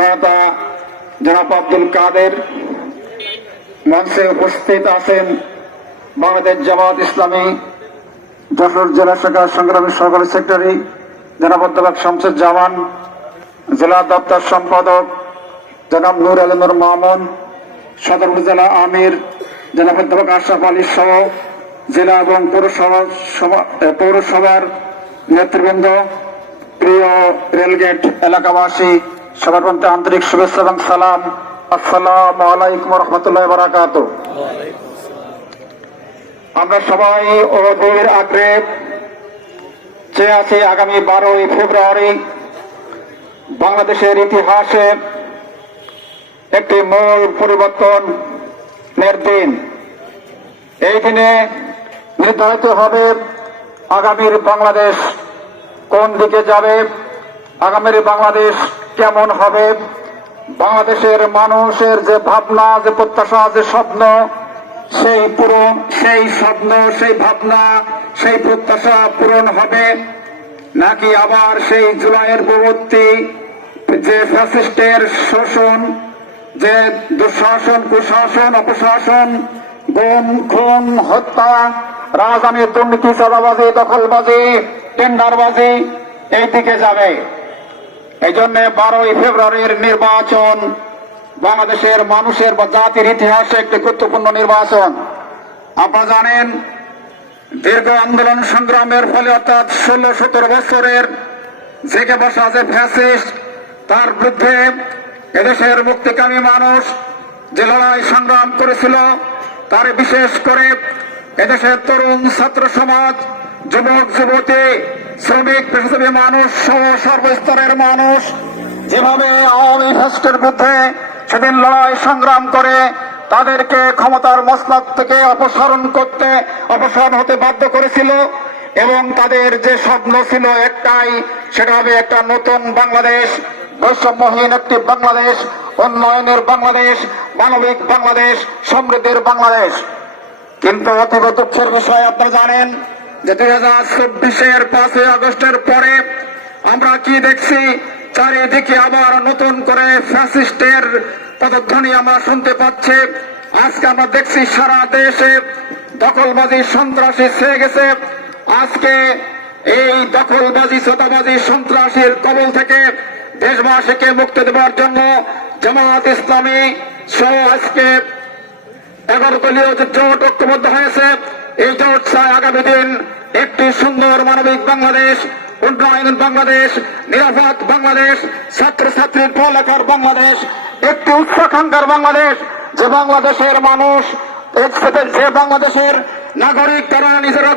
জনতা জনাব আব্দুল কাদের, মঞ্চে উপস্থিত আছেন বাংলাদেশ জামাত ইসলামী যশোর জেলা শাখার সংগ্রামী সহকারী সেক্রেটারি জনাব অধ্যাপক শামসুজ্জামান, জেলা দপ্তর সম্পাদক জনাব নূর আলমুর মামুন, সদর উপজেলা আমির জনাব অধ্যাপক আশরাফ আলী সহ জেলা এবং পৌরসভার নেতৃবৃন্দ, প্রিয় রেলগেট এলাকাবাসী, সবার মধ্যে আন্তরিক শুভেচ্ছা এবং সালাম। আসসালামু আলাইকুম রহমতুল্লাহ বারাকাতুহু। আমরা সবাই অধীর আগ্রহে চেয়ে আছি আগামী 12ই ফেব্রুয়ারি বাংলাদেশের ইতিহাসে একটি মূল পরিবর্তনের দিন। এই দিনে নির্ধারিত হবে আগামীর বাংলাদেশ কোন দিকে যাবে, আগামীর বাংলাদেশ কেমন হবে, বাংলাদেশের মানুষের যে ভাবনা, যে প্রত্যাশা, যে স্বপ্ন, সেই স্বপ্ন, সেই ভাবনা, সেই প্রত্যাশা পূরণ হবে নাকি আবার সেই জুলাইয়ের পরবর্তী যে ফ্যাসিস্টের শোষণ, যে দুঃশাসন, কুশাসন, অপশাসন, গুম, খুন, হত্যা, রাজধানীর দুর্নীতি, চাঁদাবাজি, দখলবাজি, টেন্ডারবাজি এই দিকে যাবে। এই জন্য 12ই ফেব্রুয়ারির নির্বাচন বাংলাদেশের মানুষের বা জাতির ইতিহাসে একটি গুরুত্বপূর্ণ নির্বাচন। আপনারা জানেন, দীর্ঘ আন্দোলন সংগ্রামের ফলে অর্থাৎ 16-17 বছরের জেগে বসা যে ফ্যাসিস্ট, তার বিরুদ্ধে এদেশের মুক্তিকামী মানুষ যে লড়াই সংগ্রাম করেছিল, তার বিশেষ করে এদেশের তরুণ ছাত্র সমাজ, যুবক যুবতী, শ্রমিক পেশাজীবী মানুষ সহ সর্বস্তরের মানুষ যেভাবে আওয়ামী ফ্যাসিস্টের বিরুদ্ধে সেদিন লড়াই সংগ্রাম করে তাদেরকে ক্ষমতার মসনদ থেকে অপসারণ হতে বাধ্য করেছিল, এবং তাদের যে স্বপ্ন ছিল একটাই, সেটা হবে একটা নতুন বাংলাদেশ, বৈষম্যহীন একটি বাংলাদেশ, উন্নয়নের বাংলাদেশ, মানবিক বাংলাদেশ, সমৃদ্ধির বাংলাদেশ। কিন্তু অতীব দুঃখের বিষয়, আপনারা জানেন যে 2024-এর 5ই আগস্টের পরে আমরা কি দেখছি, চারিদিকে আবার নতুন করে ফ্যাসিস্টের পদধ্বনি আমরা শুনতে পাচ্ছি। আজকে আমরা দেখছি সারা দেশে দখলবাজি, সন্ত্রাসী ছেয়ে গেছে। আজকে এই দখলবাজি, সোদাবাজি, সন্ত্রাসীর কবল থেকে দেশবাসীকে মুক্তি দেওয়ার জন্য জামাত ইসলামী সহ আজকে 11 দলীয় জোট ঐক্যবদ্ধ হয়েছে। এই জোট চায় আগামী দিন একটি সুন্দর মানবিক বাংলাদেশ, উন্নয়ন বাংলাদেশ, নিরাপদ বাংলাদেশ, ছাত্রছাত্রীর পড়ালেখার বাংলাদেশ, একটি উচ্চাকাঙ্ক্ষার বাংলাদেশ, যে বাংলাদেশের মানুষ, যে বাংলাদেশের নাগরিক তারা নিজেরা